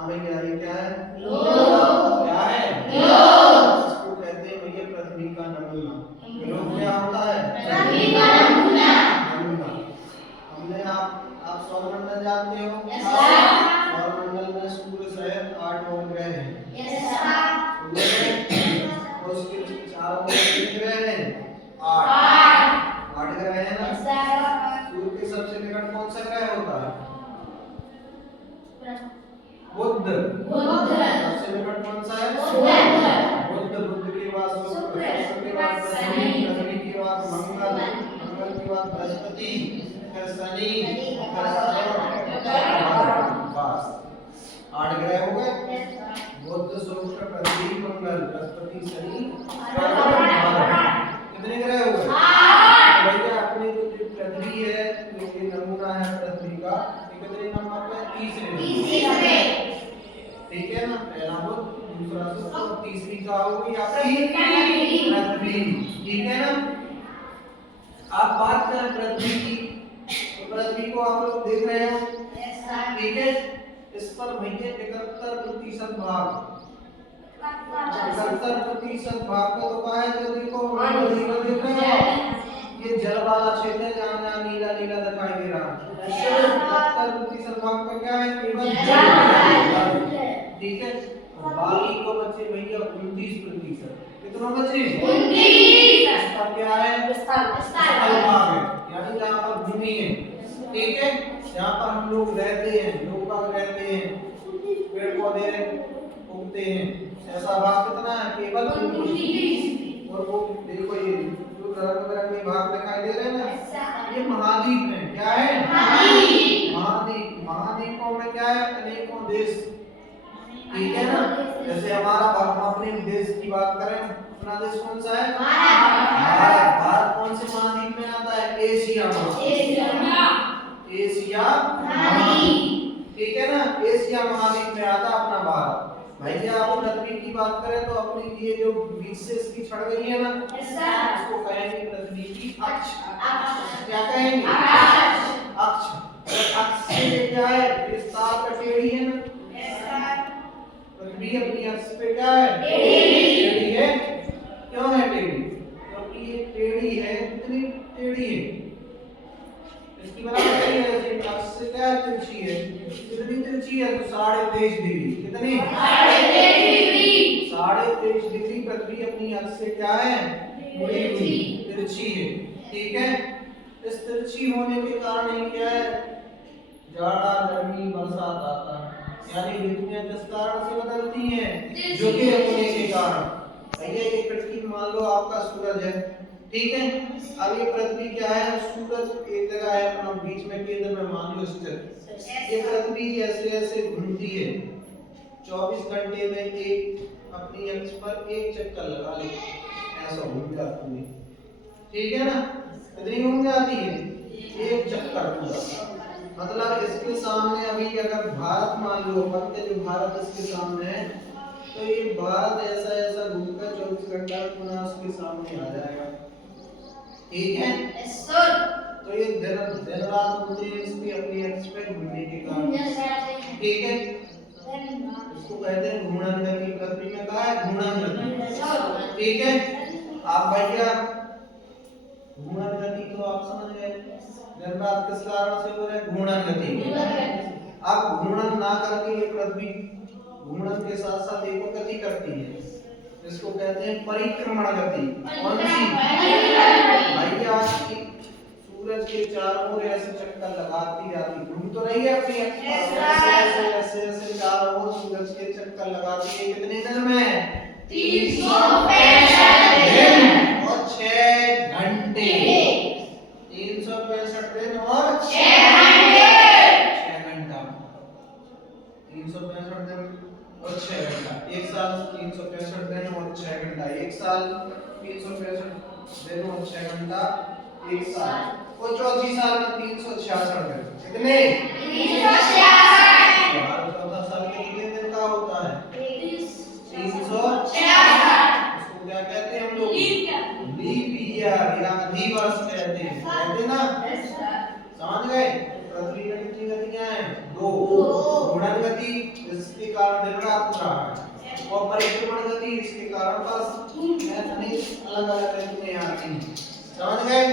हाँ भैया ये क्या है? लोग। क्या है? लोग। इसको कहते हैं भैया पृथ्वी का नमूना। लोग क्या होता है? पृथ्वी का नमूना। नमूना। हमने आप सौरमंडल जानते हो? Yes sir. सौरमंडल में सूर्य सहित 8 और ग्रह हैं। Yes sir. और उसके चारों ओर कितने ग्रह हैं? 8 8 ग्रह हैं ना? Yes sir. सूर्य के सबसे निकट कौन सा ग्रह होता है? बुध। सबसे निकट कौन सा है? बुध। बुध के बाद शुक्र, शुक्र के बाद शनि, शनि के बाद मंगल, मंगल के बाद बृहस्पति, फिर शनि, फिर बस 8 ग्रह हो गए। बुध, शुक्र, पृथ्वी, मंगल, बृहस्पति, शनि, कितने ग्रह हो गए? भैया अपनी जो पृथ्वी है, जो ये नमूना है पृथ्वी का, ये कितने नंबर पे? तीसरे। ठीक है ना? पहला बुध, दूसरा शुक्र, तीसरी का होगी आपकी पृथ्वी। ठीक है ना? आप बात करें पृथ्वी की, तो पृथ्वी को आप लोग देख रहे हो, ठीक है? इस पर भैया 71% भाग, 71% भाग का तो कहा है, जो देखो देख रहे हो, ये जल वाला क्षेत्र है जहाँ जहाँ नीला नीला दिखाई दे रहा है। 71% भाग का क्या है? केवल जल। ठीक है? बाकी को बचे भैया 29%। कितना बचे? 29। इसका क्या है? स्थल भाग है, यानी जहाँ पर भूमि है। ठीक है? जहाँ पर हम लोग रहते हैं, लोग बाग रहते हैं, पेड़ पौधे उगते हैं, ऐसा भाग कितना है? केवल 29। और वो देखो ये जो रंग बिरंगे भाग दिखाई दे रहे हैं ना, ये महाद्वीप है। क्या है? महाद्वीप। महाद्वीपों में क्या है? अनेकों देश। ठीक है ना? जैसे हमारा अपने देश की बात करें, अपना देश कौन सा है? भारत। भारत कौन से महाद्वीप में आता है? एशिया महाद्वीप। एशिया महाद्वीप। ठीक है ना? एशिया महाद्वीप में आता अपना भारत। भैया आप पृथ्वी की बात करें तो अपनी ये जो बीच से इसकी छड़ गई है ना, इसको कहेंगे पृथ्वी की अक्ष। क्या कहेंगे? अक्ष। अक्ष से क्या है? विस्तार का टेढ़ी है ना? पृथ्वी अपनी अक्ष पे क्या है? टेढ़ी है। क्यों है टेढ़ी? क्योंकि ये टेढ़ी है। कितनी टेढ़ी है? इसकी बराबर है, ऐसे अक्ष से क्या तिरछी है? कितनी तिरछी है? तो 23.5 डिग्री। कितनी? 23.5 डिग्री पृथ्वी अपनी अक्ष से क्या है? मुड़ी हुई, तिरछी है। ठीक है? इस तिरछी होने के कारण ये क्या है? जाड़ा, गर्मी, बरसात आता है। यानी ऋतुएं किस कारण से बदलती हैं? झुके होने के कारण। भैया ये पृथ्वी मान लो आपका सूरज है, ठीक है? अब ये पृथ्वी क्या है? सूरज एक जगह है अपना बीच में केंद्र में मान लो स्थित। ये पृथ्वी ऐसे ऐसे घूमती है, 24 घंटे में एक अपनी अक्ष पर एक चक्कर लगा ले, ऐसा घूम जाती है। ठीक है ना? कितनी घूम जाती है? एक चक्कर पूरा। मतलब इसके सामने अभी अगर भारत मान लो, अपन के जो भारत इसके सामने है, तो ये भारत ऐसा ऐसा घूमकर 24 घंटा पुनः उसके सामने आ जाएगा। ठीक है? तो ये दिन रात होती है इसकी अपनी अक्ष पे घूमने के कारण। ठीक है? इसको कहते हैं घूर्णन गति। पृथ्वी में कहा है? घूर्णन गति। ठीक है? आप भैया घूर्णन गति तो आप समझ गए, दिन रात किस कारण से हो रहा है? घूर्णन गति। अब घूर्णन ना करके ये पृथ्वी घूर्णन के साथ साथ एक गति करती है, इसको कहते हैं परिक्रमण गति। कौन सी? भैया आपकी सूरज के चारों ओर ऐसे चक्कर लगाती जाती, घूम तो रही है अपनी ऐसे ऐसे चारों ओर सूरज के चक्कर लगाती है। कितने दिन में? 365 दिन और 6 घंटे। 365 दिन और 6 घंटे। 6 घंटा। 365 दिन और 6 घंटा। एक साल 365 दिन और 6 घंटा। एक साल 365 दिन और 6 घंटा एक साल। और चौथी साल में 366 दिन। कितने? 366। हर चौथा साल कितने दिन का होता है? 366। इसको क्या कहते हैं हम लोग? लीप ईयर या अधिवर्ष कहते हैं। कहते ना? समझ गए? पृथ्वी में कितनी गतियां हैं? 2। घूर्णन गति, इसके और परिक्रमण गति इसके कारण बस खनिज अलग अलग में आते हैं। समझ गए?